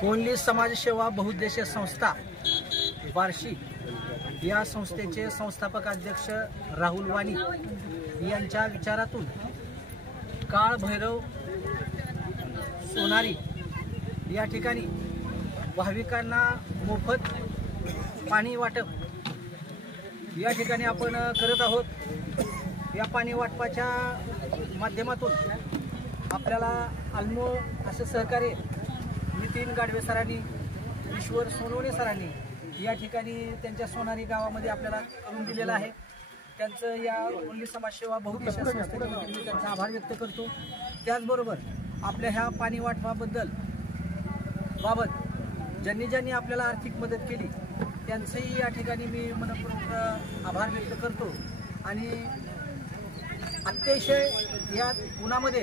कोल्ही समाजसेवा बहुउद्देशीय संस्था बार्शी या संस्थेचे संस्थापक अध्यक्ष राहुल वाणी यांच्या विचारातून काळ भैरव सोनारी या ठिकाणी भाविकांना मोफत पाणी वाटप या ठिकाणी आपण करत आहोत। या पाणी वाटपाच्या माध्यमातून आपल्याला अल्मो असे सहकार्य नितीन गाडवे सरांनी, ईश्वर सोनवणे सरांनी या ठिकाणी त्यांच्या सोनारी गावामध्ये आपल्याला करून दिलेलं आहे। त्यांचं या कोल्ही समाजसेवा बहुउद्देशीय संस्थेबद्दल मी त्यांचा आभार व्यक्त करतो। त्याचबरोबर आपल्या ह्या पाणी वाटपाबद्दल ज्यांनी ज्यांनी आपल्याला आर्थिक मदत केली त्यांचंही या ठिकाणी मी मनपूर्वक आभार व्यक्त करतो। आणि अतिशय या उन्हामध्ये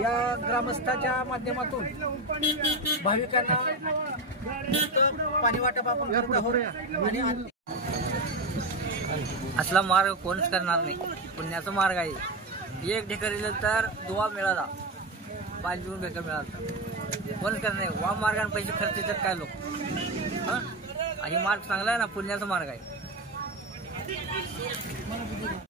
या ग्रामस्थाच्या माध्यमातून भाविकांना पाणी वाटप आपण करत आहोत। आणि असला मार्ग कोणच करणार नाही, पुण्याचा मार्ग आहे। एक ठिकाणी तर दुवा मिळाला, पाणी पिऊन भेट मिळाला, कोणच करणार नाही। वा मार्गाने पैसे खर्च येतात काय लोक, आणि मार्ग चांगला आहे ना, पुण्याचा मार्ग आहे।